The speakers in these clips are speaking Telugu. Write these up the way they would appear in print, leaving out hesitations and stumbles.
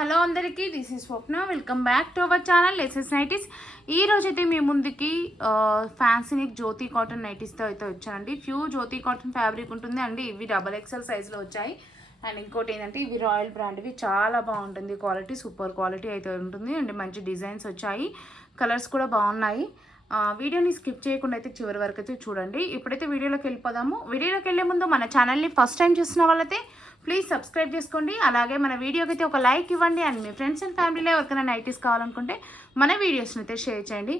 హలో అందరికీ, this is Swapna. Welcome back to our channel లెసెస్ నైటీస్. ఈ రోజైతే మీ ముందుకి ఫ్యాన్సీ నెక్ జ్యోతి కాటన్ నైటీస్తో అయితే వచ్చానండి. ప్యూర్ జ్యోతి కాటన్ ఫ్యాబ్రిక్ ఉంటుంది అండి. ఇవి XXL సైజులో వచ్చాయి. అండ్ ఇంకోటి ఏంటంటే ఇవి రాయల్ బ్రాండ్వి, చాలా బాగుంటుంది క్వాలిటీ, సూపర్ క్వాలిటీ అయితే ఉంటుంది అండ్ మంచి డిజైన్స్ వచ్చాయి, కలర్స్ కూడా బాగున్నాయి. వీడియోని స్కిప్ చేయకుండా అయితే చివరి వరకు అయితే చూడండి. ఇప్పుడైతే వీడియోలోకి వెళ్ళిపోదాము. వీడియోలోకి వెళ్ళే ముందు మన ఛానల్ని ఫస్ట్ టైం చూసిన వాళ్ళైతే ప్లీజ్ సబ్స్క్రైబ్ చేసుకోండి. అలాగే మన వీడియోకి అయితే ఒక లైక్ ఇవ్వండి. అండ్ మీ ఫ్రెండ్స్ అండ్ ఫ్యామిలీలో ఎవరికైనా నైటీస్ కావాలనుకుంటే మన వీడియోస్ని అయితే షేర్ చేయండి.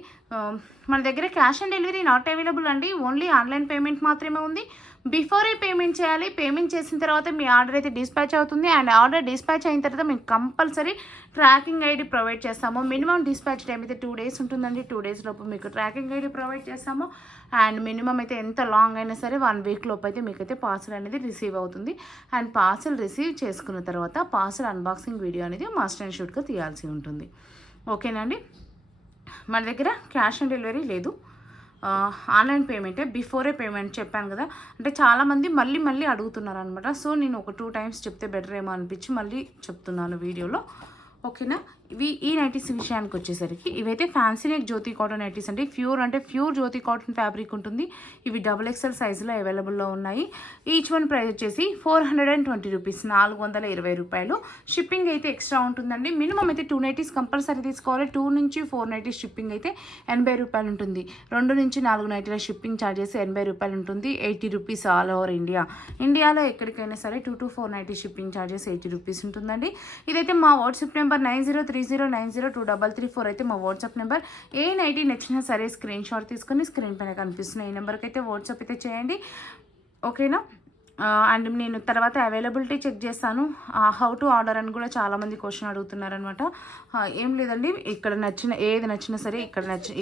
మన దగ్గర cash on delivery not available అండి. ఓన్లీ ఆన్లైన్ పేమెంట్ మాత్రమే ఉంది. బిఫోరే పేమెంట్ చేయాలి. పేమెంట్ చేసిన తర్వాత మీ ఆర్డర్ అయితే డిస్పాచ్ అవుతుంది. అండ్ ఆర్డర్ డిస్పాచ్ అయిన తర్వాత మేము కంపల్సరీ ట్రాకింగ్ ఐడి ప్రొవైడ్ చేస్తాము. మినిమం డిస్పాచ్ టైం అయితే 2 days ఉంటుందండి. 2 days లోపు మీకు ట్రాకింగ్ ఐడి ప్రొవైడ్ చేస్తాము. అండ్ మినిమం అయితే ఎంత లాంగ్ అయినా సరే 1 week లోపు అయితే మీకైతే పార్సల్ అనేది రిసీవ్ అవుతుంది. అండ్ పార్సల్ రిసీవ్ చేసుకున్న తర్వాత పార్సల్ అన్బాక్సింగ్ వీడియో అనేది మస్ట్ అండ్ షూట్గా తీయాల్సి ఉంటుంది. ఓకేనండి. మన దగ్గర క్యాష్ ఆన్ డెలివరీ లేదు, ఆన్లైన్ పేమెంటే. బిఫోరే పేమెంట్ చెప్పాను కదా, అంటే చాలామంది మళ్ళీ అడుగుతున్నారు అనమాట. సో నేను ఒక 2 times చెప్తే బెటర్ ఏమో అనిపించి మళ్ళీ చెప్తున్నాను వీడియోలో. ఓకేనా. ఈ నైటీస్ విషయానికి వచ్చేసరికి ఇవైతే fancy neck Jyothi cotton nighties అండి. ప్యూర్ జ్యోతి కాటన్ ఫ్యాబ్రిక్ ఉంటుంది. ఇవి XXL సైజులో అవైలబుల్లో ఉన్నాయి. ఈచ్ వన్ ప్రైస్ వచ్చేసి 420 రూపీస్, 420 రూపాయలు. షిప్పింగ్ అయితే ఎక్స్ట్రా ఉంటుందండి. మినిమం అయితే 2 నైటీస్ కంపల్సరీ తీసుకోవాలి. 2 నుంచి 4 నైటీస్ షిప్పింగ్ అయితే 80 రూపాయలు ఉంటుంది. 2 నుంచి 4 నైటీల షిప్పింగ్ ఛార్జెస్ 80 రూపాయలు ఉంటుంది. 80 రూపీస్ ఆల్ ఓవర్ ఇండియా. ఇండియాలో ఎక్కడికైనా సరే 2 to 4 nighties shipping charges 80 rupees ఉంటుందండి. ఇదైతే మా వాట్సాప్ నెంబర్ 9030902334 అయితే మా వాట్సాప్ నెంబర్. ఏ నైటీ నచ్చినా సరే స్క్రీన్ షాట్ తీసుకొని స్క్రీన్ పైన కనిపిస్తున్న ఈ నెంబర్కి అయితే వాట్సాప్ అయితే చేయండి. ఓకేనా. అండ్ నేను తర్వాత అవైలబిలిటీ చెక్ చేస్తాను. హౌ టు ఆర్డర్ అని కూడా చాలామంది క్వశ్చన్ అడుగుతున్నారనమాట. ఏం లేదండి, ఏది నచ్చినా సరే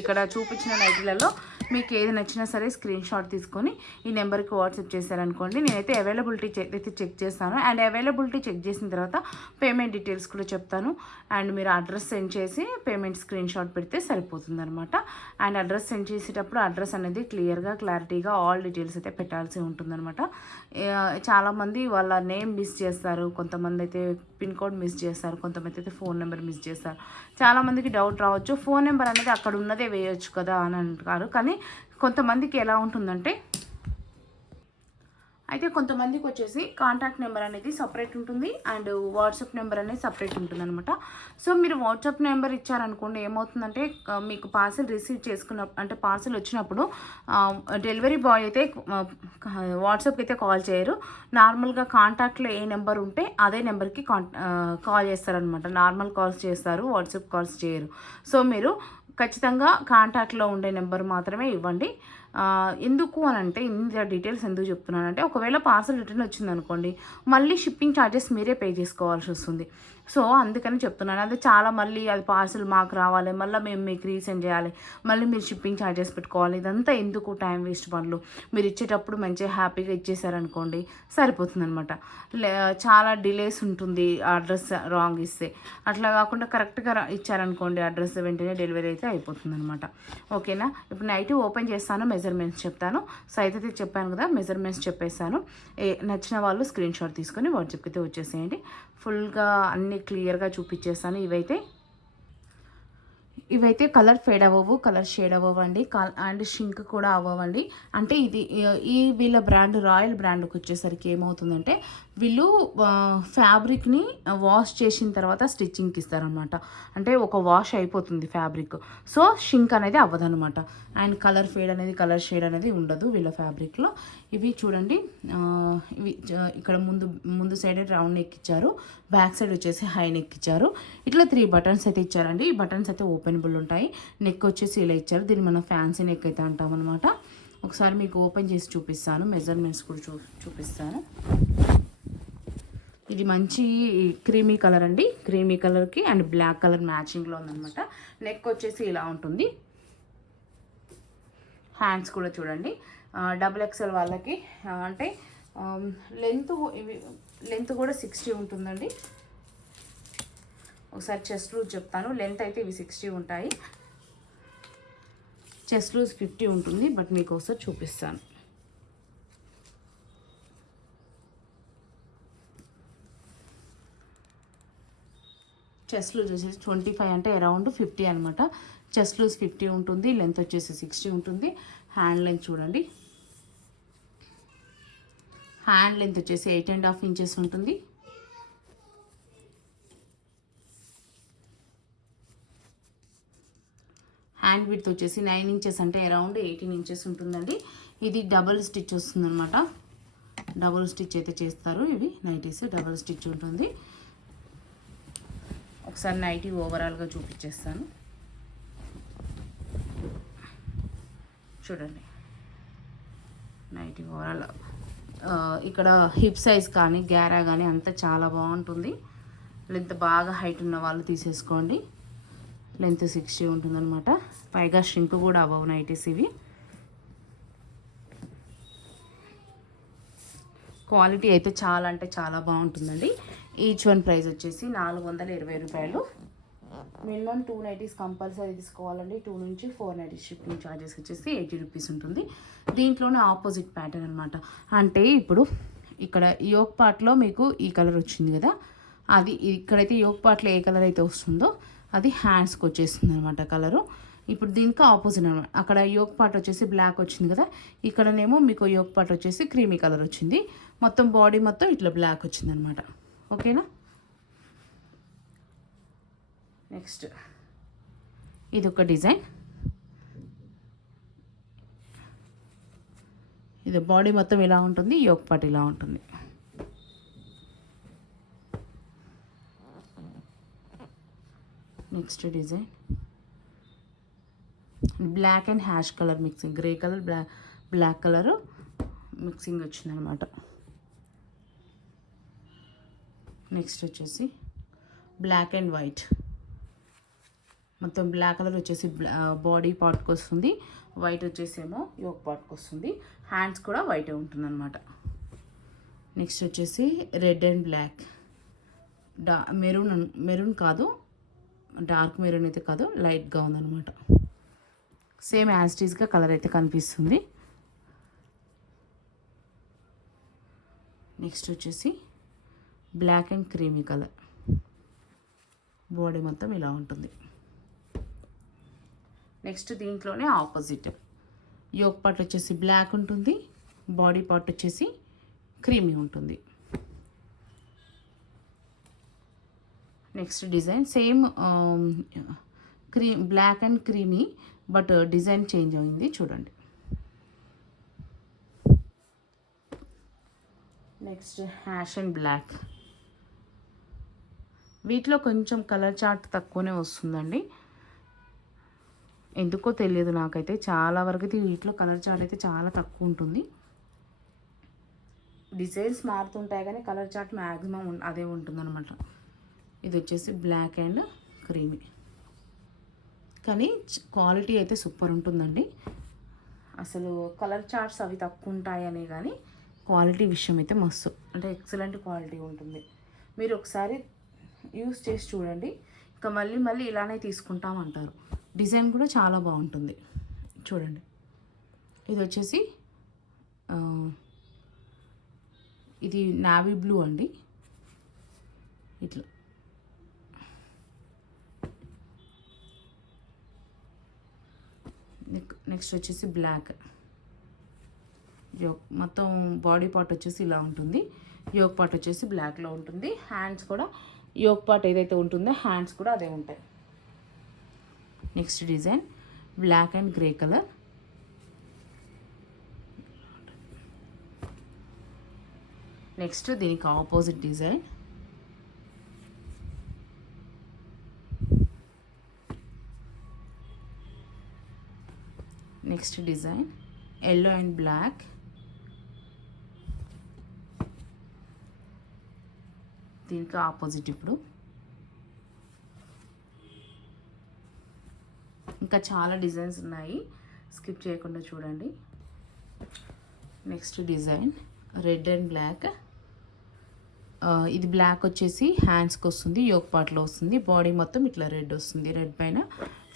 ఇక్కడ చూపించిన నైటీలలో మీకు ఏది నచ్చినా సరే స్క్రీన్ షాట్ తీసుకొని ఈ నెంబర్కి వాట్సాప్ చేశారనుకోండి, నేనైతే అవైలబిలిటీ అయితే చెక్ చేస్తాను. అండ్ అవైలబిలిటీ చెక్ చేసిన తర్వాత పేమెంట్ డీటెయిల్స్ కూడా చెప్తాను. అండ్ మీరు అడ్రస్ సెండ్ చేసి పేమెంట్ స్క్రీన్ షాట్ పెడితే సరిపోతుంది అనమాట. అండ్ అడ్రస్ సెండ్ చేసేటప్పుడు అడ్రస్ అనేది క్లారిటీగా ఆల్ డీటెయిల్స్ అయితే పెట్టాల్సి ఉంటుందన్నమాట. చాలామంది వాళ్ళ నేమ్ మిస్ చేస్తారు, కొంతమంది అయితే పిన్ కోడ్ మిస్ చేస్తారు, కొంతమంది అయితే ఫోన్ నెంబర్ మిస్ చేస్తారు. చాలామందికి డౌట్ రావచ్చు, ఫోన్ నెంబర్ అనేది అక్కడ ఉన్నదే వేయొచ్చు కదా అని అంటారు. కానీ కొంతమందికి ఎలా ఉంటుందంటే, అయితే కొంతమందికి వచ్చేసి కాంటాక్ట్ నెంబర్ అనేది సపరేట్ ఉంటుంది అండ్ వాట్సాప్ నెంబర్ అనేది సపరేట్ ఉంటుంది అనమాట. సో మీరు వాట్సాప్ నెంబర్ ఇచ్చారనుకోండి, ఏమవుతుందంటే మీకు పార్సిల్ రిసీవ్ అంటే పార్సిల్ వచ్చినప్పుడు డెలివరీ బాయ్ అయితే వాట్సాప్కి అయితే కాల్ చేయరు. నార్మల్గా కాంటాక్ట్లో ఏ నెంబర్ ఉంటే అదే నెంబర్కి కాల్ చేస్తారనమాట. నార్మల్ కాల్స్ చేస్తారు, వాట్సాప్ కాల్స్ చేయరు. సో మీరు ఖచ్చితంగా కాంటాక్ట్లో ఉండే నెంబర్ మాత్రమే ఇవ్వండి. ఎందుకు అని అంటే, ఇంత డీటెయిల్స్ ఎందుకు చెప్తున్నానంటే, ఒకవేళ పార్సల్ రిటర్న్ వచ్చిందనుకోండి, మళ్ళీ షిప్పింగ్ ఛార్జెస్ మీరే పే చేసుకోవాల్సి వస్తుంది. సో అందుకని చెప్తున్నాను. అది చాలా మళ్ళీ అది పార్సల్ మాకు రావాలి, మళ్ళీ మేము మీకు రీసెండ్ చేయాలి, మళ్ళీ మీరు షిప్పింగ్ ఛార్జెస్ పెట్టుకోవాలి. ఇదంతా ఎందుకు టైం వేస్ట్ పనులు. మీరు ఇచ్చేటప్పుడు మంచిగా హ్యాపీగా ఇచ్చేసారనుకోండి సరిపోతుంది అనమాట. చాలా డిలేస్ ఉంటుంది అడ్రస్ రాంగ్ ఇస్తే. అట్లా కాకుండా కరెక్ట్గా ఇచ్చారనుకోండి అడ్రస్, వెంటనే డెలివరీ అయితే అయిపోతుంది అనమాట. ఓకేనా. ఇప్పుడు నైట్ ఓపెన్ చేస్తాను, మెజర్మెంట్స్ చెప్తాను. సైజ్ అయితే చెప్పాను కదా, మెజర్మెంట్స్ చెప్పేస్తాను. నచ్చిన వాళ్ళు స్క్రీన్ షాట్ తీసుకొని వాట్సాప్కి అయితే వచ్చేసేయండి. ఫుల్గా అన్నీ క్లియర్గా చూపించేస్తాను. ఇవైతే కలర్ ఫేడ్ అవ్వవు, కలర్ షేడ్ అవ్వండి, అండ్ షింక్ కూడా అవ్వండి. అంటే వీళ్ళ బ్రాండ్ రాయల్ బ్రాండ్కి వచ్చేసరికి ఏమవుతుందంటే, వీళ్ళు ఫ్యాబ్రిక్ని వాష్ చేసిన తర్వాత స్టిచ్చింగ్కి ఇస్తారనమాట. అంటే ఒక వాష్ అయిపోతుంది ఫ్యాబ్రిక్, సో షింక్ అనేది అవ్వదనమాట. అండ్ కలర్ షేడ్ అనేది ఉండదు వీళ్ళ ఫ్యాబ్రిక్లో. ఇవి చూడండి, ఇవి ఇక్కడ ముందు సైడ్ రౌండ్ నెక్ ఇచ్చారు, బ్యాక్ సైడ్ వచ్చేసి హై నెక్ ఇచ్చారు. ఇట్లా 3 buttons అయితే ఇచ్చారండి. ఈ బటన్స్ అయితే ఓపెనబుల్ ఉంటాయి. నెక్ వచ్చేసి ఇలా ఇచ్చారు. దీన్ని మనం ఫ్యాన్సీ నెక్ అయితే అంటామన్నమాట. ఒకసారి మీకు ఓపెన్ చేసి చూపిస్తాను, మెజర్మెంట్స్ కూడా చూపిస్తాను. ఇది మంచి క్రీమీ కలర్ అండి. క్రీమీ కలర్కి అండ్ బ్లాక్ కలర్ మ్యాచింగ్లో ఉందన్నమాట. నెక్ వచ్చేసి ఇలా ఉంటుంది. హ్యాండ్స్ కూడా చూడండి, XXL వాళ్ళకి అంటే లెంత్ కూడా 60 ఉంటుందండి. ఒకసారి చెస్ట్ లూజ్ చెప్తాను. లెంత్ అయితే ఇవి 60 ఉంటాయి, చెస్ట్ లూజ్ 50 ఉంటుంది. బట్ మీకు ఒకసారి చూపిస్తాను. చెస్ట్ లూజ్ వచ్చేసి 25 అంటే అరౌండ్ 50 అనమాట. చెస్ట్ లూజ్ 50 ఉంటుంది, లెంత్ వచ్చేసి 60 ఉంటుంది. హ్యాండ్ లెంత్ చూడండి, హ్యాండ్ లెంత్ వచ్చేసి 8.5 ఇంచెస్ ఉంటుంది. హ్యాండ్ విడ్త్ వచ్చేసి 9 ఇంచెస్ అంటే అరౌండ్ 18 ఇంచెస్ ఉంటుందండి. ఇది డబుల్ స్టిచ్ వస్తుందన్నమాట. డబుల్ స్టిచ్ అయితే చేస్తారు. ఇవి నైటీస్ డబుల్ స్టిచ్ ఉంటుంది. ఒకసారి నైటీ ఓవరాల్గా చూపించేస్తాను చూడండి. నైటీ ఓవరాల్ ఇక్కడ హిప్ సైజ్ కానీ గ్యారా కానీ అంతా చాలా బాగుంటుంది. లెంత్ బాగా హైట్ ఉన్న వాళ్ళు తీసేసుకోండి. లెంత్ 60 ఉంటుందన్నమాట. పైగా షింక్ కూడా అబవ్ నైటీస్ ఇవి. క్వాలిటీ అయితే చాలా అంటే చాలా బాగుంటుందండి. ఈచ్ వన్ ప్రైస్ వచ్చేసి 420 రూపాయలు. మినిమం 2 నైటీస్ కంపల్సరీ తీసుకోవాలండి. 2 నుంచి 4 నైటీస్ షిప్పింగ్ ఛార్జెస్ వచ్చేసి 80 రూపీస్ ఉంటుంది. దీంట్లోనే ఆపోజిట్ ప్యాటర్న్ అనమాట. అంటే ఇప్పుడు ఇక్కడ యోక్ పార్ట్లో మీకు ఈ కలర్ వచ్చింది కదా, అది ఇక్కడైతే యోక్ పార్ట్లో ఏ కలర్ అయితే వస్తుందో అది హ్యాండ్స్కి వచ్చేస్తుంది అనమాట కలరు. ఇప్పుడు దీనికి ఆపోజిట్ అనమాట. అక్కడ యోక్ పార్ట్ వచ్చేసి బ్లాక్ వచ్చింది కదా, ఇక్కడనేమో మీకు యోక్ పార్ట్ వచ్చేసి క్రీమీ కలర్ వచ్చింది. మొత్తం బాడీ మొత్తం ఇట్లా బ్లాక్ వచ్చింది అనమాట. ఓకేనా. నెక్స్ట్ ఇది ఒక డిజైన్. ఇది బాడీ మొత్తం ఇలా ఉంటుంది, యోక్ పార్ట్ ఇలా ఉంటుంది. Next design black and hash colour mixing, grey colour black colour mixing వచ్చిందనమాట. నెక్స్ట్ వచ్చేసి బ్లాక్ అండ్ వైట్, మొత్తం బ్లాక్ కలర్ వచ్చేసి బాడీ పార్ట్కి వస్తుంది, వైట్ వచ్చేసేమో యోక్ పార్ట్కి వస్తుంది. హ్యాండ్స్ కూడా వైటే ఉంటుందన్నమాట. నెక్స్ట్ వచ్చేసి రెడ్ అండ్ బ్లాక్, మెరూన్ కాదు, డార్క్ మెరూన్ అయితే కాదు, లైట్గా ఉందన్నమాట. సేమ్ యాజ్టీస్గా కలర్ అయితే కనిపిస్తుంది. నెక్స్ట్ వచ్చేసి black and creamy colour, body మొత్తం ఇలా ఉంటుంది. నెక్స్ట్ దీంట్లోనే ఆపోజిట్, యోక్ పార్ట్ వచ్చేసి బ్లాక్ ఉంటుంది, బాడీ పార్ట్ వచ్చేసి క్రీమీ ఉంటుంది. Next design same black and creamy, but design change అయింది చూడండి. నెక్స్ట్ హ్యాష్ అండ్ బ్లాక్, వీటిలో కొంచెం కలర్ చార్ట్ తక్కువనే వస్తుందండి, ఎందుకో తెలియదు నాకైతే. చాలా వరకు అయితే వీటిలో కలర్ చార్ట్ అయితే చాలా తక్కువ ఉంటుంది. డిజైన్స్ మారుతుంటాయి కానీ కలర్ చార్ట్ మ్యాక్సిమం అదే ఉంటుందన్నమాట. ఇది వచ్చేసి బ్లాక్ అండ్ క్రీమీ, కానీ క్వాలిటీ అయితే సూపర్ ఉంటుందండి. అసలు కలర్ చార్ట్స్ అవి తక్కువ ఉంటాయనే కానీ క్వాలిటీ విషయం అయితే మస్తు అంటే ఎక్సలెంట్ క్వాలిటీ ఉంటుంది. మీరు ఒకసారి యూస్ చేసి చూడండి, ఇంకా మళ్ళీ ఇలానే తీసుకుంటామంటారు. డిజైన్ కూడా చాలా బాగుంటుంది చూడండి. ఇది వచ్చేసి ఇది నావీ బ్లూ అండి, ఇట్లా. నెక్స్ట్ వచ్చేసి బ్లాక్, యోక్ మొత్తం బాడీ పార్ట్ వచ్చేసి ఇలా ఉంటుంది, యోక్ పార్ట్ వచ్చేసి బ్లాక్లో ఉంటుంది. హ్యాండ్స్ కూడా యోక్ పార్ట్ ఏదైతే ఉంటుందో హ్యాండ్స్ కూడా అదే ఉంటాయి. Next design black and grey colour, next దీనికి opposite design next design yellow and black, దీనికి ఆపోజిట్. ఇప్పుడు ఇంకా చాలా డిజైన్స్ ఉన్నాయి, స్కిప్ చేయకుండా చూడండి. Next design red and black, ఇది బ్లాక్ వచ్చేసి హ్యాండ్స్కి వస్తుంది, యోక్ పార్ట్లో వస్తుంది, బాడీ మొత్తం ఇట్లా రెడ్ వస్తుంది, రెడ్ పైన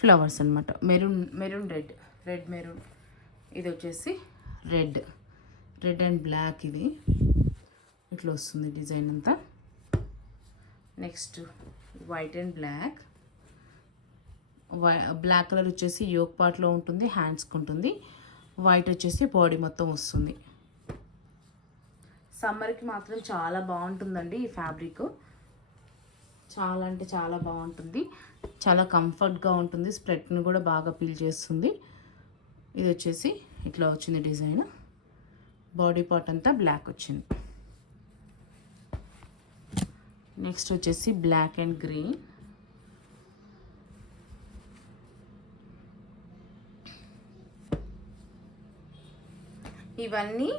ఫ్లవర్స్ అనమాట. మెరూన్ రెడ్ మెరూన్, ఇది వచ్చేసి రెడ్ అండ్ బ్లాక్, ఇది ఇట్లా వస్తుంది డిజైన్ అంతా. Next white and black. Black colour వచ్చేసి యోక్ పార్ట్లో ఉంటుంది, హ్యాండ్స్కి ఉంటుంది. వైట్ వచ్చేసి బాడీ మొత్తం వస్తుంది. సమ్మర్కి మాత్రం చాలా బాగుంటుందండి ఈ ఫ్యాబ్రిక్. చాలా అంటే చాలా బాగుంటుంది, చాలా కంఫర్ట్గా ఉంటుంది, స్ప్రెడ్ని కూడా బాగా పీల్ చేస్తుంది. ఇది వచ్చేసి ఇట్లా వచ్చింది డిజైన్. బాడీ పార్ట్ అంతా బ్లాక్ వచ్చింది. నెక్స్ట్ వచ్చేసి బ్లాక్ అండ్ గ్రీన్. ఇవన్నీ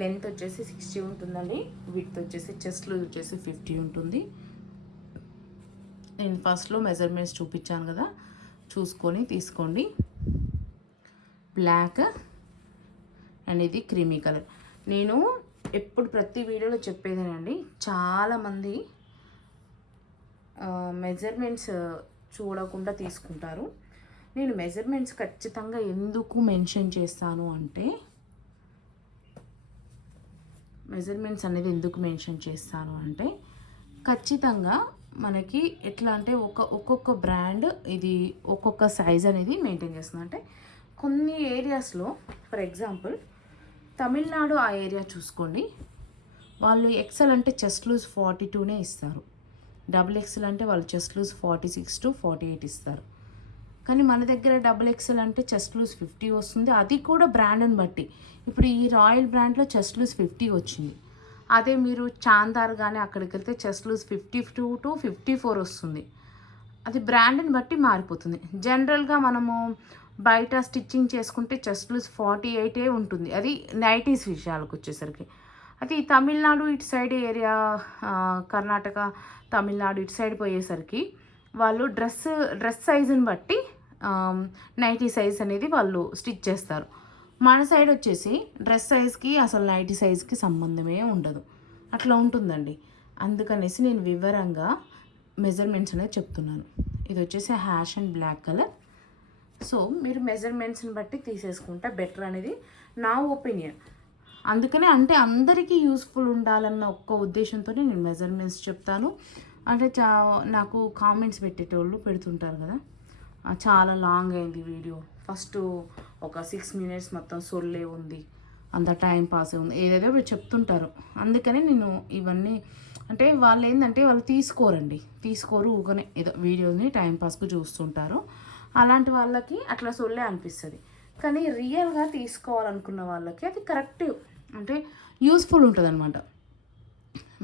లెంత్ వచ్చేసి 60 ఉంటుందండి. విడ్త్ వచ్చేసి చెస్ట్ లూజ్ వచ్చేసి 50 ఉంటుంది. నేను ఫస్ట్లో మెజర్మెంట్స్ చూపించాను కదా, చూసుకొని తీసుకోండి. బ్లాక్ అండ్ ఇది క్రీమీ కలర్. నేను ఎప్పుడు ప్రతి వీడియోలో చెప్పేదేనండి, చాలామంది మెజర్మెంట్స్ చూడకుండా తీసుకుంటారు. నేను మెజర్మెంట్స్ ఖచ్చితంగా ఎందుకు మెన్షన్ చేస్తాను అంటే, ఖచ్చితంగా మనకి ఎట్లా అంటే ఒక్కొక్క బ్రాండ్ ఇది ఒక్కొక్క సైజ్ అనేది మెయింటైన్ చేస్తుంది. అంటే కొన్ని ఏరియాస్లో, ఫర్ ఎగ్జాంపుల్ తమిళనాడు ఆ ఏరియా చూసుకోండి, వాళ్ళు ఎక్సెల్ అంటే చెస్ట్ లూజ్ 42నే ఇస్తారు. డబుల్ ఎక్సెల్ అంటే వాళ్ళు చెస్ట్ లూజ్ 46 to 48 ఇస్తారు. కానీ మన దగ్గర డబుల్ ఎక్సెల్ అంటే చెస్ట్ లూజ్ 50 వస్తుంది. అది కూడా బ్రాండ్ని బట్టి. ఇప్పుడు ఈ రాయల్ బ్రాండ్లో చెస్ట్ లూజ్ 50 వచ్చింది. అదే మీరు చాందార్ కానీ అక్కడికి వెళ్తే చెస్ట్ లూజ్ 52 to 54 వస్తుంది. అది బ్రాండ్ని బట్టి మారిపోతుంది. జనరల్గా మనము బయట స్టిచ్చింగ్ చేసుకుంటే చెస్ట్ లూజ్ 48 ఉంటుంది. అది నైటీస్ విషయాలకు వచ్చేసరికి. అది తమిళనాడు ఇటు సైడ్ ఏరియా, కర్ణాటక, తమిళనాడు ఇటు సైడ్ పోయేసరికి వాళ్ళు డ్రెస్ సైజుని బట్టి నైటీ సైజ్ అనేది వాళ్ళు స్టిచ్ చేస్తారు. మన సైడ్ వచ్చేసి డ్రెస్ సైజ్కి అసలు నైటీ సైజ్కి సంబంధమే ఉండదు. అట్లా ఉంటుందండి. అందుకనేసి నేను వివరంగా మెజర్మెంట్స్ అనేది చెప్తున్నాను. ఇది వచ్చేసి hash and black colour. So మీరు మెజర్మెంట్స్ని బట్టి తీసేసుకుంటే బెటర్ అనేది నా ఒపీనియన్. అందుకనే అంటే అందరికీ యూస్ఫుల్ ఉండాలన్న ఒక్క ఉద్దేశంతో నేను మెజర్మెంట్స్ చెప్తాను. అంటే నాకు కామెంట్స్ పెట్టేటోళ్ళు పెడుతుంటారు కదా, చాలా లాంగ్ అయింది వీడియో, ఫస్ట్ ఒక 6 minutes మొత్తం సొల్లే ఉంది, అంత టైం పాస్ ఉంది, ఏదేదో చెప్తుంటారు. అందుకనే నేను ఇవన్నీ అంటే వాళ్ళు ఏంటంటే వాళ్ళు తీసుకోరు ఊగనే ఏదో వీడియోని టైంపాస్కి చూస్తుంటారు. అలాంటి వాళ్ళకి అట్లా సొల్లే అనిపిస్తుంది. కానీ రియల్గా తీసుకోవాలనుకున్న వాళ్ళకి అది కరెక్ట్ అంటే యూస్ఫుల్ ఉంటుంది అనమాట.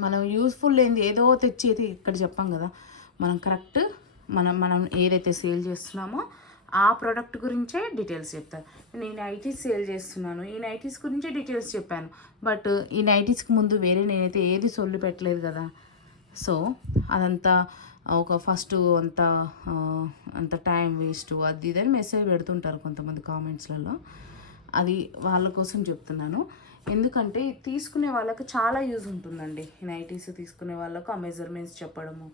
మనం యూస్ఫుల్ లేనిది ఏదో తెచ్చి అయితే ఇక్కడ చెప్పాం కదా, మనం కరెక్ట్ మనం ఏదైతే సేల్ చేస్తున్నామో ఆ ప్రోడక్ట్ గురించే డీటెయిల్స్ చెప్తాను. నేను ఈ నైటీస్ సేల్ చేస్తున్నాను, ఈ నైటీస్ గురించే డీటెయిల్స్ చెప్పాను. బట్ ఈ నైటీస్కి ముందు వేరే నేనైతే ఏది సొల్లు పెట్టలేదు కదా. సో అదంతా ఒక ఫస్ట్ అంత టైం వేస్ట్ అది ఇదని మెసేజ్ పెడుతుంటారు కొంతమంది కామెంట్స్లలో. అది వాళ్ళ కోసం చెప్తున్నాను. ఎందుకంటే తీసుకునే వాళ్ళకి చాలా యూజ్ ఉంటుందండి. నైటీస్ తీసుకునే వాళ్ళకు ఆ మెజర్మెంట్స్ చెప్పడము,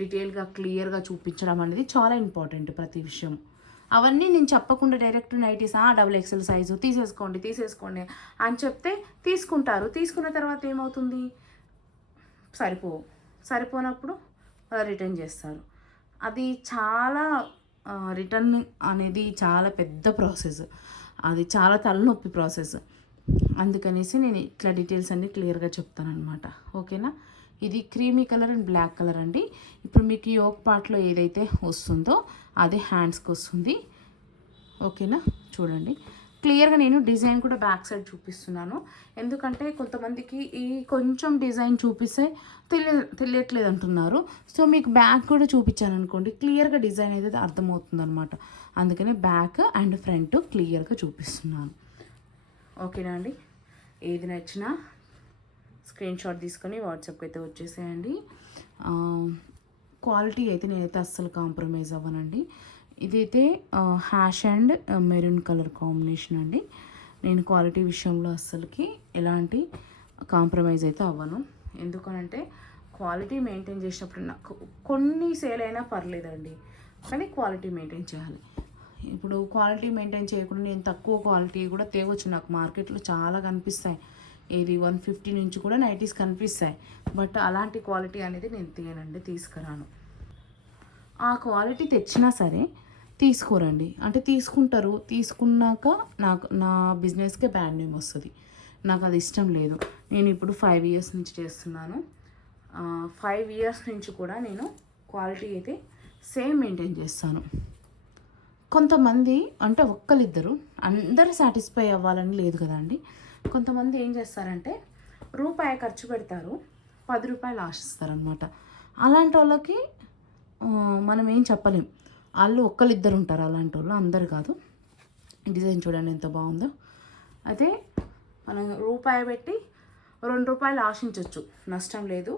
డీటెయిల్గా క్లియర్గా చూపించడం అనేది చాలా ఇంపార్టెంట్ ప్రతి విషయం. అవన్నీ నేను చెప్పకుండా direct nighties double XL size తీసేసుకోండి అని చెప్తే తీసుకుంటారు. తీసుకున్న తర్వాత ఏమవుతుంది, సరిపోనప్పుడు రిటర్న్ చేస్తారు. అది చాలా రిటర్న్ అనేది చాలా పెద్ద ప్రాసెస్, అది చాలా తలనొప్పి ప్రాసెస్. అందుకనేసి నేను ఇట్లా డీటెయిల్స్ అన్నీ క్లియర్గా చెప్తాను అనమాట. ఓకేనా. ఇది creamy colour and black colour అండి. ఇప్పుడు మీకు యోక్ పార్ట్లో ఏదైతే వస్తుందో అదే హ్యాండ్స్కి వస్తుంది. ఓకేనా. చూడండి క్లియర్గా నేను డిజైన్ కూడా బ్యాక్ సైడ్ చూపిస్తున్నాను. ఎందుకంటే కొంతమందికి ఈ కొంచెం డిజైన్ చూపిస్తే తెలియట్లేదు అంటున్నారు. సో మీకు బ్యాక్ కూడా చూపించాను అనుకోండి, క్లియర్గా డిజైన్ అయితే అర్థమవుతుంది అనమాట. అందుకనే బ్యాక్ అండ్ ఫ్రంట్ క్లియర్గా చూపిస్తున్నాను. ఓకేనా అండి. ఏది నచ్చినా స్క్రీన్ షాట్ తీసుకొని వాట్సాప్కి అయితే వచ్చేసేయండి. క్వాలిటీ అయితే నేనైతే అస్సలు కాంప్రమైజ్ అవ్వనండి. ఇదైతే hash and maroon colour combination అండి. నేను క్వాలిటీ విషయంలో అస్సలకి ఎలాంటి కాంప్రమైజ్ అయితే అవ్వను. ఎందుకనంటే క్వాలిటీ మెయింటైన్ చేసినప్పుడు నాకు కొన్ని సేల్ అయినా పర్లేదండి, కానీ క్వాలిటీ మెయింటైన్ చేయాలి. ఇప్పుడు క్వాలిటీ మెయింటైన్ చేయకుండా నేను తక్కువ క్వాలిటీ కూడా తేవచ్చు. నాకు మార్కెట్లో చాలా కనిపిస్తాయి. ఇది 150 నుంచి కూడా నైటీస్ కనిపిస్తాయి. బట్ అలాంటి క్వాలిటీ అనేది నేను తీయనండి, తీసుకురాను. ఆ క్వాలిటీ తెచ్చినా సరే తీసుకోరండి. అంటే తీసుకుంటారు, తీసుకున్నాక నా బిజినెస్కే బ్యాడ్ నేమ్ వస్తుంది. నాకు అది ఇష్టం లేదు. నేను ఇప్పుడు 5 ఇయర్స్ నుంచి చేస్తున్నాను. 5 ఇయర్స్ నుంచి కూడా నేను క్వాలిటీ అయితే సేమ్ మెయింటైన్ చేస్తాను. కొంతమంది అంటే ఒక్కరిద్దరు అందరూ సాటిస్ఫై అవ్వాలని లేదు కదండి. కొంతమంది ఏం చేస్తారంటే రూపాయి ఖర్చు పెడతారు, 10 రూపాయలు ఆశిస్తారనమాట. అలాంటి వాళ్ళకి మనం ఏం చెప్పలేం. వాళ్ళు ఒక్కరిద్దరు ఉంటారు అలాంటి వాళ్ళు, అందరు కాదు. డిజైన్ చూడండి ఎంత బాగుందో. అయితే మనం రూపాయి పెట్టి 2 రూపాయలు ఆశించవచ్చు, నష్టం లేదు.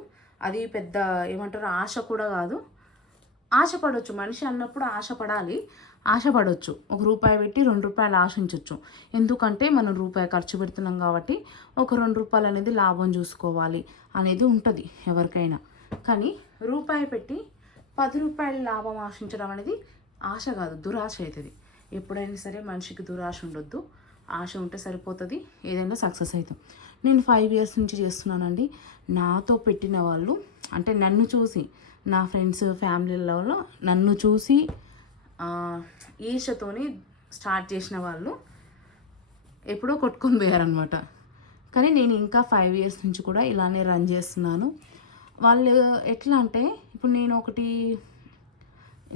అది పెద్ద ఏమంటారు ఆశ కూడా కాదు. ఆశపడవచ్చు, మనిషి అన్నప్పుడు ఆశపడాలి, ఆశపడవచ్చు. 1 రూపాయి పెట్టి 2 రూపాయలు ఆశించవచ్చు. ఎందుకంటే మనం రూపాయి ఖర్చు పెడుతున్నాం కాబట్టి ఒక 2 రూపాయలు అనేది లాభం చూసుకోవాలి అనేది ఉంటుంది ఎవరికైనా. కానీ రూపాయి పెట్టి 10 రూపాయల లాభం ఆశించడం అనేది ఆశ కాదు, దురాశ అవుతుంది. ఎప్పుడైనా సరే మనిషికి దురాశ ఉండొద్దు, ఆశ ఉంటే సరిపోతుంది, ఏదైనా సక్సెస్ అవుతాం. నేను 5 ఇయర్స్ నుంచి చేస్తున్నానండి. నాతో పెట్టిన వాళ్ళు అంటే నన్ను చూసి, నా ఫ్రెండ్స్ ఫ్యామిలీలలో నన్ను చూసి ఈర్షతోని స్టార్ట్ చేసిన వాళ్ళు ఎప్పుడో కొట్టుకొని పోయారనమాట. కానీ నేను ఇంకా 5 ఇయర్స్ నుంచి కూడా ఇలానే రన్ చేస్తున్నాను. వాళ్ళు ఎట్లా అంటే ఇప్పుడు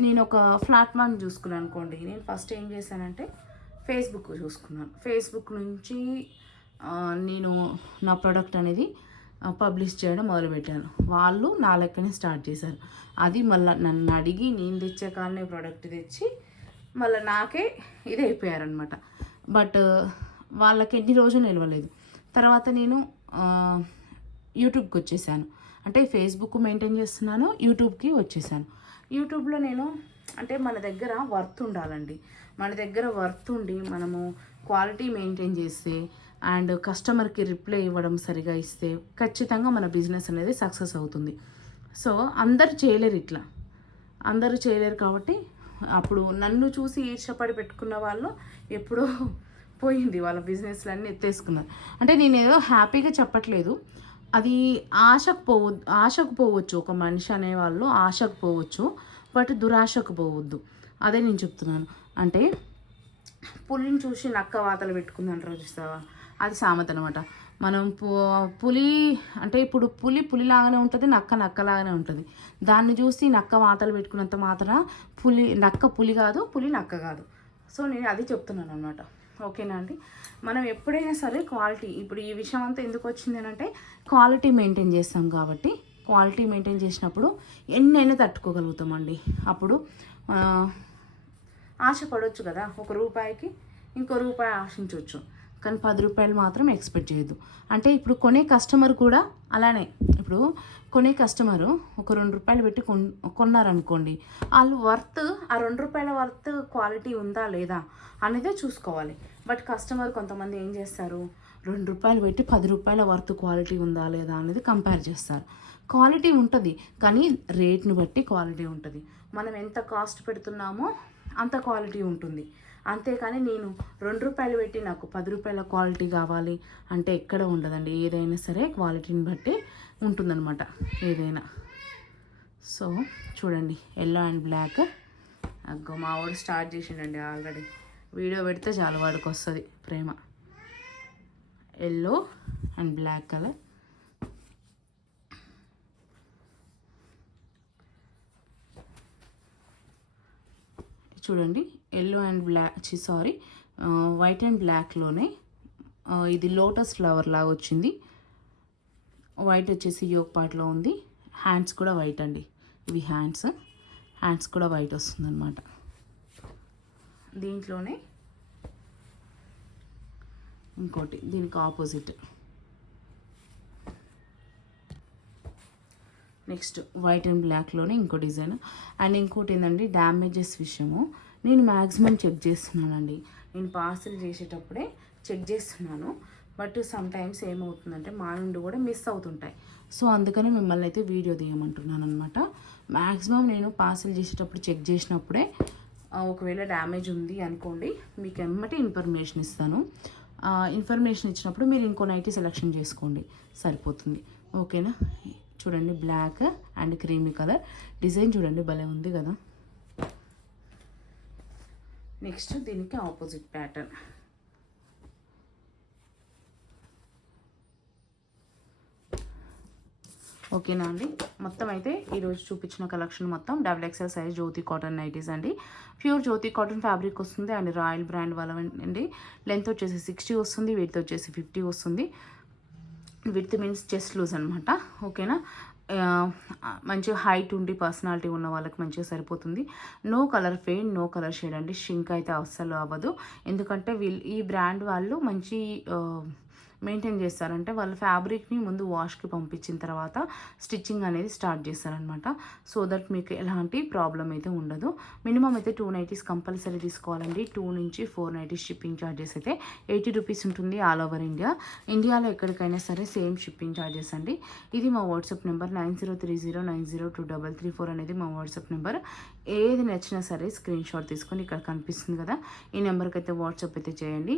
నేను ఒక ప్లాట్ఫామ్ చూసుకున్నాను అనుకోండి. నేను ఫస్ట్ ఏం చేశానంటే ఫేస్బుక్ చూసుకున్నాను. ఫేస్బుక్ నుంచి నేను నా ప్రోడక్ట్ అనేది పబ్లిష్ చేయడం మొదలుపెట్టాను. వాళ్ళు నా లెక్కనే స్టార్ట్ చేశారు. అది మళ్ళీ నన్ను అడిగి నేను తెచ్చే కాలనే ప్రోడక్ట్ తెచ్చి మళ్ళీ నాకే ఇది అయిపోయారనమాట. బట్ వాళ్ళకి ఎన్ని రోజులు నిలవలేదు. తర్వాత నేను యూట్యూబ్కి వచ్చేసాను. అంటే ఫేస్బుక్ మెయింటైన్ చేస్తున్నాను, యూట్యూబ్కి వచ్చేసాను. యూట్యూబ్లో నేను అంటే మన దగ్గర వర్త్ ఉండాలండి. మన దగ్గర వర్త్ ఉండి మనము క్వాలిటీ మెయింటైన్ చేస్తే అండ్ కస్టమర్కి రిప్లై ఇవ్వడం సరిగా ఇస్తే ఖచ్చితంగా మన బిజినెస్ అనేది సక్సెస్ అవుతుంది. సో అందరు చేయలేరు, ఇట్లా అందరూ చేయలేరు. కాబట్టి అప్పుడు నన్ను చూసి ఈర్షపడి పెట్టుకున్న వాళ్ళు ఎప్పుడో పోయింది, వాళ్ళ బిజినెస్లన్నీ ఎత్తేసుకున్నారు. అంటే నేను ఏదో హ్యాపీగా చెప్పట్లేదు, అది ఆశకు పోవచ్చు. ఒక మనిషి అనేవాళ్ళు ఆశకు పోవచ్చు, బట్ దురాశకు పోవద్దు. అదే నేను చెప్తున్నాను. అంటే పులిని చూసి నక్క వాతలు పెట్టుకుందంటారు చూస్తావా, అది సామెత అనమాట. మనం పులి అంటే ఇప్పుడు పులిలాగానే ఉంటుంది, నక్కలాగానే ఉంటుంది. దాన్ని చూసి నక్క వాతలు పెట్టుకున్నంత మాత్రం నక్క పులి కాదు, పులి నక్క కాదు. సో నేను అది చెప్తున్నాను అనమాట. ఓకేనా అండి. మనం ఎప్పుడైనా సరే క్వాలిటీ, ఇప్పుడు ఈ విషయం అంతా ఎందుకు వచ్చింది అంటే క్వాలిటీ మెయింటైన్ చేస్తాం కాబట్టి, క్వాలిటీ మెయింటైన్ చేసినప్పుడు ఎన్నైనా తట్టుకోగలుగుతామండి. అప్పుడు ఆశపడవచ్చు కదా, 1 రూపాయికి ఇంకో రూపాయి ఆశించవచ్చు, కానీ 10 రూపాయలు మాత్రం ఎక్స్పెక్ట్ చేయొద్దు. అంటే ఇప్పుడు కొనే కస్టమర్ కూడా అలానే. ఇప్పుడు కొనే కస్టమరు ఒక 2 రూపాయలు పెట్టి కొన్నారనుకోండి, వాళ్ళు ఆ 2 రూపాయల వర్త్ క్వాలిటీ ఉందా లేదా అనేదే చూసుకోవాలి. బట్ కస్టమర్ కొంతమంది ఏం చేస్తారు, 2 రూపాయలు పెట్టి 10 రూపాయల వర్త్ క్వాలిటీ ఉందా లేదా అనేది కంపేర్ చేస్తారు. క్వాలిటీ ఉంటుంది, కానీ రేట్ని బట్టి క్వాలిటీ ఉంటుంది. మనం ఎంత కాస్ట్ పెడుతున్నామో అంత క్వాలిటీ ఉంటుంది. అంతేకాని నేను 2 రూపాయలు పెట్టి నాకు 10 రూపాయల క్వాలిటీ కావాలి అంటే ఎక్కడ ఉండదండి. ఏదైనా సరే క్వాలిటీని బట్టి ఉంటుందన్నమాట ఏదైనా. సో చూడండి, ఎల్లో అండ్ బ్లాక్. అగ్గో మా వాడు స్టార్ట్ చేసిండండి ఆల్రెడీ. వీడియో పెడితే చాలా వాడికి వస్తుంది ప్రేమ. Yellow and black colour. చూడండి, yellow and black white and బ్లాక్లోనే ఇది లోటస్ ఫ్లవర్ లాగా వచ్చింది. వైట్ వచ్చేసి యోక్ పార్ట్లో ఉంది. హ్యాండ్స్ కూడా వైట్ అండి, ఇవి హ్యాండ్స్ కూడా వైట్ వస్తుందన్నమాట. దీంట్లోనే ఇంకోటి దీనికి ఆపోజిట్. నెక్స్ట్ వైట్ అండ్ బ్లాక్లోనే ఇంకో డిజైన్. అండ్ ఇంకోటి ఏంటండి, డ్యామేజెస్ విషయము నేను మ్యాక్సిమం చెక్ చేస్తున్నానండి. నేను పార్సిల్ చేసేటప్పుడే చెక్ చేస్తున్నాను. బట్ సమ్ టైమ్స్ ఏమవుతుందంటే మా నుండి కూడా మిస్ అవుతుంటాయి. సో అందుకని మిమ్మల్ని అయితే వీడియో తీయమంటున్నాను అనమాట. మ్యాక్సిమం నేను పార్సిల్ చేసేటప్పుడు చెక్ చేసినప్పుడే ఒకవేళ డ్యామేజ్ ఉంది అనుకోండి మీకు ఎమ్మటి ఇన్ఫర్మేషన్ ఇస్తాను. ఇన్ఫర్మేషన్ ఇచ్చినప్పుడు మీరు ఇంకో నైటీ సెలెక్షన్ చేసుకోండి, సరిపోతుంది. ఓకేనా. చూడండి black and creamy colour design చూడండి, భలే ఉంది కదా. నెక్స్ట్ దీనికి ఆపోజిట్ ప్యాటర్న్. ఓకేనా అండి. మొత్తం అయితే ఈరోజు చూపించిన కలెక్షన్ మొత్తం XXL సైజ్ జ్యోతి కాటన్ నైటీస్ అండి. ప్యూర్ జ్యోతి కాటన్ ఫ్యాబ్రిక్ వస్తుంది అండ్ రాయల్ బ్రాండ్ వాళ్ళ అండి. లెంత్ వచ్చేసి 60 వస్తుంది, విడ్త్ వచ్చేసి 50 వస్తుంది. విడ్త్ మీన్స్ చెస్ట్ లూజ్ అనమాట. ఓకేనా. మంచి హైట్ ఉండి పర్సనాలిటీ ఉన్న వాళ్ళకి మంచిగా సరిపోతుంది. No colour fade, no colour shade అండి. షింక్ అయితే అస్సలు అవ్వదు. ఎందుకంటే ఈ బ్రాండ్ వాళ్ళు మంచి మెయింటైన్ చేస్తారంటే వాళ్ళ ఫ్యాబ్రిక్ని ముందు వాష్కి పంపించిన తర్వాత స్టిచ్చింగ్ అనేది స్టార్ట్ చేస్తారనమాట. సో దట్ మీకు ఎలాంటి ప్రాబ్లం అయితే ఉండదు. మినిమం అయితే 2 నైటీస్ కంపల్సరీ తీసుకోవాలండి. 2 నుంచి 4 నైటీస్ షిప్పింగ్ ఛార్జెస్ అయితే 80 రూపీస్ ఉంటుంది ఆల్ ఓవర్ ఇండియా. ఇండియాలో ఎక్కడికైనా సరే సేమ్ షిప్పింగ్ ఛార్జెస్ అండి. ఇది మా వాట్సాప్ నెంబర్ 9030902334 అనేది మా వాట్సాప్ నెంబర్. ఏది నచ్చినా సరే స్క్రీన్ షాట్ తీసుకొని ఇక్కడ కనిపిస్తుంది కదా, ఈ నెంబర్కి అయితే వాట్సాప్ అయితే చేయండి.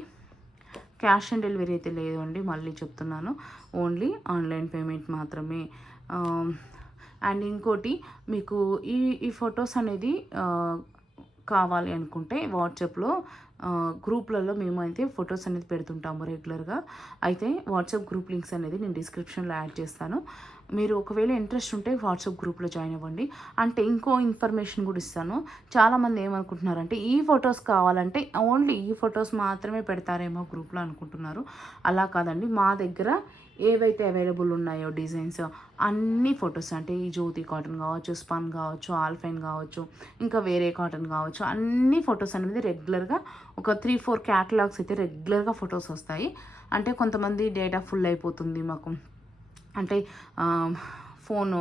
క్యాష్ ఆన్ డెలివరీ అయితే లేదు అండి, మళ్ళీ చెప్తున్నాను. ఓన్లీ ఆన్లైన్ పేమెంట్ మాత్రమే. అండ్ ఇంకోటి, మీకు ఈ ఫొటోస్ అనేది కావాలి అనుకుంటే వాట్సాప్లో గ్రూప్లలో మేము అయితే ఫొటోస్ అనేది పెడుతుంటాము రెగ్యులర్గా. అయితే వాట్సాప్ గ్రూప్ లింక్స్ అనేది నేను డిస్క్రిప్షన్లో యాడ్ చేస్తాను. మీరు ఒకవేళ ఇంట్రెస్ట్ ఉంటే వాట్సాప్ గ్రూప్లో జాయిన్ అవ్వండి. అంటే ఇంకో ఇన్ఫర్మేషన్ కూడా ఇస్తాను. చాలామంది ఏమనుకుంటున్నారంటే ఈ ఫొటోస్ కావాలంటే ఓన్లీ ఈ ఫొటోస్ మాత్రమే పెడతారేమో గ్రూప్లో అనుకుంటున్నారు. అలా కాదండి, మా దగ్గర ఏవైతే అవైలబుల్ ఉన్నాయో డిజైన్స్ అన్ని ఫొటోస్, అంటే ఈ జ్యోతి కాటన్ కావచ్చు, స్పన్ కావచ్చు, ఆల్ఫైన్ కావచ్చు, ఇంకా వేరే కాటన్ కావచ్చు, అన్ని ఫొటోస్ అనేది రెగ్యులర్గా ఒక 3-4 క్యాటలాగ్స్ అయితే రెగ్యులర్గా ఫొటోస్ వస్తాయి. అంటే కొంతమంది డేటా ఫుల్ అయిపోతుంది మాకు, అంటే ఫోను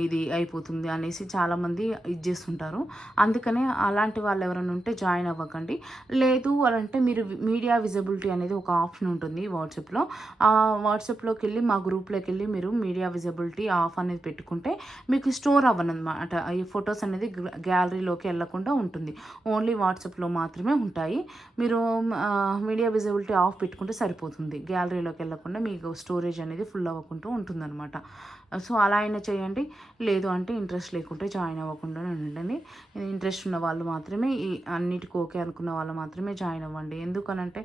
ఇది అయిపోతుంది అనేసి చాలామంది ఇది చేస్తుంటారు. అందుకనే అలాంటి వాళ్ళు ఎవరైనా ఉంటే జాయిన్ అవ్వకండి. లేదు అంటే మీరు మీడియా విజిబిలిటీ అనేది ఒక ఆప్షన్ ఉంటుంది వాట్సాప్లో. ఆ వాట్సాప్లోకి వెళ్ళి మా గ్రూప్లోకి వెళ్ళి మీరు మీడియా విజిబిలిటీ ఆఫ్ అనేది పెట్టుకుంటే మీకు స్టోర్ అవ్వనమాట. ఈ ఫొటోస్ అనేది గ్యాలరీలోకి వెళ్ళకుండా ఉంటుంది. ఓన్లీ వాట్సాప్లో మాత్రమే ఉంటాయి. మీరు మీడియా విజిబిలిటీ ఆఫ్ పెట్టుకుంటే సరిపోతుంది. గ్యాలరీలోకి వెళ్ళకుండా మీకు స్టోరేజ్ అనేది ఫుల్ అవ్వకుంటూ ఉంటుందన్నమాట. సో అలా అయినా చేయండి. లేదు అంటే ఇంట్రెస్ట్ లేకుంటే జాయిన్ అవ్వకుండా ఉండండి. ఇంట్రెస్ట్ ఉన్న వాళ్ళు మాత్రమే, ఈ అన్నిటికీ ఓకే అనుకున్న వాళ్ళు మాత్రమే జాయిన్ అవ్వండి. ఎందుకనంటే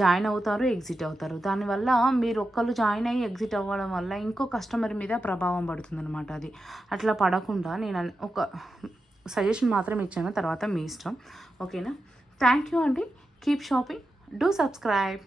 జాయిన్ అవుతారు, ఎగ్జిట్ అవుతారు. దానివల్ల మీరు ఒక్కళ్ళు జాయిన్ అయ్యి ఎగ్జిట్ అవ్వడం వల్ల ఇంకో కస్టమర్ మీద ప్రభావం పడుతుంది అనమాట. అది అట్లా పడకుండా నేను ఒక సజెషన్ మాత్రం ఇచ్చాను, తర్వాత మీ ఇష్టం. ఓకేనా. థ్యాంక్ యూ అండి. Keep shopping, do subscribe.